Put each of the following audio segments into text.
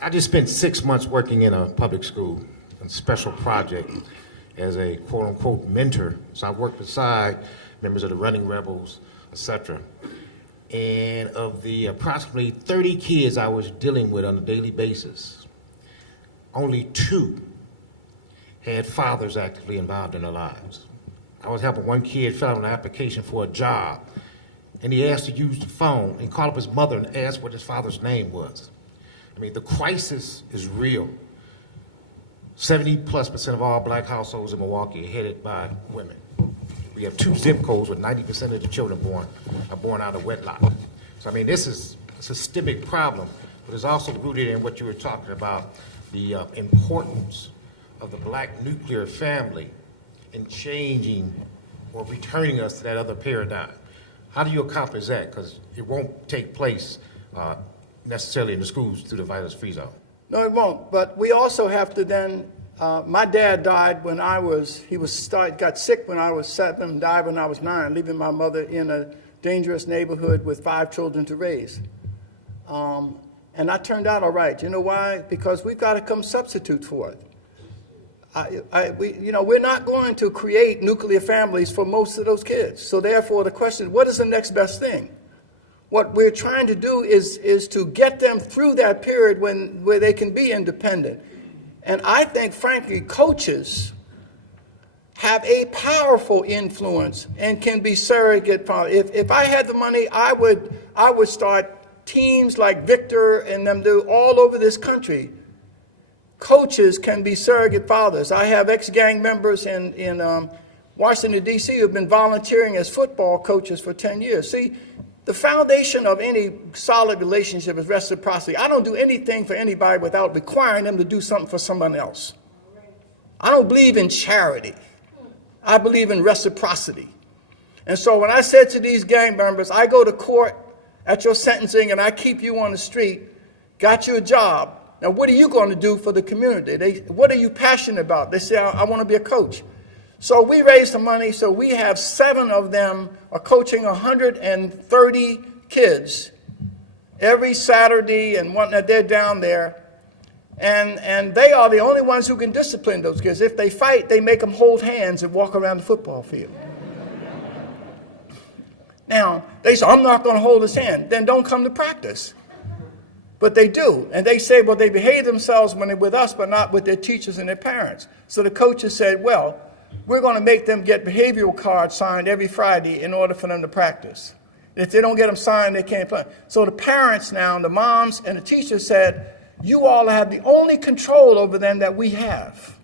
I just spent 6 months working in a public school, a special project, as a quote-unquote mentor. So I worked beside members of the Running Rebels, etc. And of the approximately 30 kids I was dealing with on a daily basis, only 2 had fathers actively involved in their lives. I was helping one kid fill out an application for a job, and he asked to use the phone and call up his mother and ask what his father's name was. I mean, the crisis is real. 70+% of all black households in Milwaukee are headed by women. We have 2 zip codes with 90% of the children are born out of wedlock. So I mean, this is a systemic problem, but it's also rooted in what you were talking about, the importance of the black nuclear family in changing or returning us to that other paradigm. How do you accomplish that? Because it won't take place necessarily in the schools through the violence-free zone. No, it won't. But we also have to then, my dad died when got sick when I was 7, died when I was 9, leaving my mother in a dangerous neighborhood with 5 children to raise. And that turned out all right. You know why? Because we've got to come substitute for it. We're not going to create nuclear families for most of those kids. So therefore, the question, what is the next best thing? What we're trying to do is to get them through that period where they can be independent. And I think, frankly, coaches have a powerful influence and can be surrogate fathers. If I had the money, I would start teams like Victor and them do all over this country. Coaches can be surrogate fathers. I have ex-gang members in Washington, D.C. who have been volunteering as football coaches for 10 years. See, the foundation of any solid relationship is reciprocity. I don't do anything for anybody without requiring them to do something for someone else. I don't believe in charity. I believe in reciprocity. And so when I said to these gang members, I go to court at your sentencing and I keep you on the street, got you a job. Now, what are you going to do for the community? What are you passionate about? They say, I want to be a coach. So we raised the money. So we have 7 of them are coaching 130 kids every Saturday and whatnot. They're down there. And they are the only ones who can discipline those kids. If they fight, they make them hold hands and walk around the football field. Now, they say, I'm not going to hold his hand. Then don't come to practice. But they do. And they say, well, they behave themselves when they're with us, but not with their teachers and their parents. So the coaches said, well, we're going to make them get behavioral cards signed every Friday in order for them to practice. If they don't get them signed, they can't play. So the parents now, the moms and the teachers said, you all have the only control over them that we have.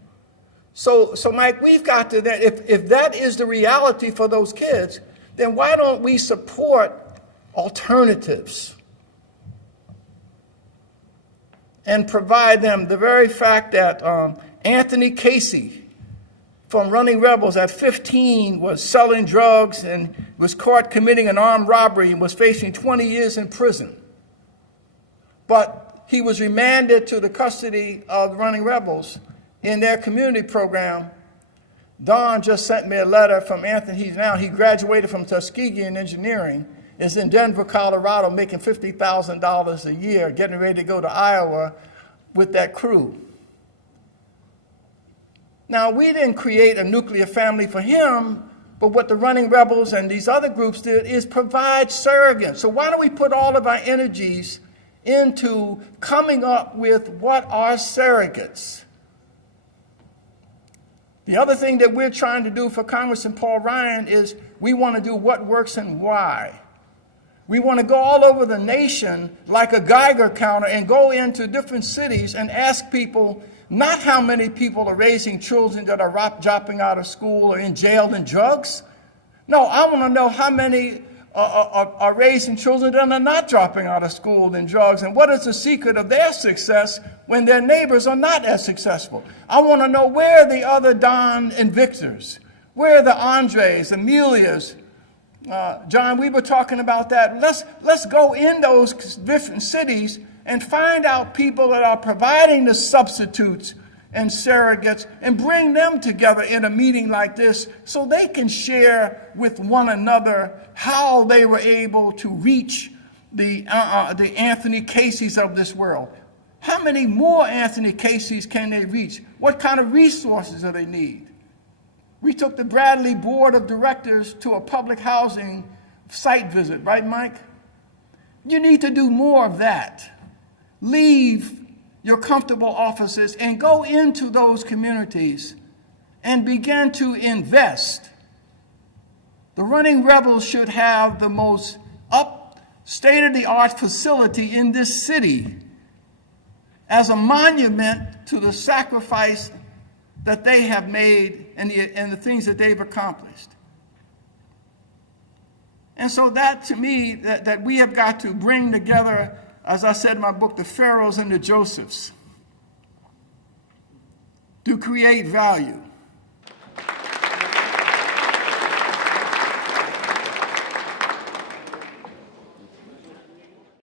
So Mike, we've got to, if that is the reality for those kids, then why don't we support alternatives? And provide them the very fact that Anthony Casey from Running Rebels at 15 was selling drugs and was caught committing an armed robbery and was facing 20 years in prison. But he was remanded to the custody of Running Rebels in their community program. Don just sent me a letter from Anthony. He graduated from Tuskegee in engineering, is in Denver, Colorado, making $50,000 a year, getting ready to go to Iowa with that crew. Now, we didn't create a nuclear family for him, but what the Running Rebels and these other groups did is provide surrogates. So why don't we put all of our energies into coming up with what are surrogates? The other thing that we're trying to do for Congressman Paul Ryan is we want to do what works and why. We want to go all over the nation like a Geiger counter and go into different cities and ask people not how many people are raising children that are dropping out of school or in jail and drugs. No, I want to know how many are raising children that are not dropping out of school and drugs, and what is the secret of their success when their neighbors are not as successful. I want to know where are the other Don and Victors, where are the Andres, Amelias. John, we were talking about that. Let's go in those different cities and find out people that are providing the substitutes and surrogates and bring them together in a meeting like this so they can share with one another how they were able to reach the Anthony Caseys of this world, How many more Anthony Casey's can they reach? What kind of resources do they need? We took the Bradley Board of Directors to a public housing site visit, right, Mike? You need to do more of that. Leave your comfortable offices and go into those communities and begin to invest. The Running Rebels should have the most state-of-the-art facility in this city as a monument to the sacrifice that they have made and the things that they've accomplished. And so that, to me, that we have got to bring together, as I said in my book, the Pharaohs and the Josephs, to create value.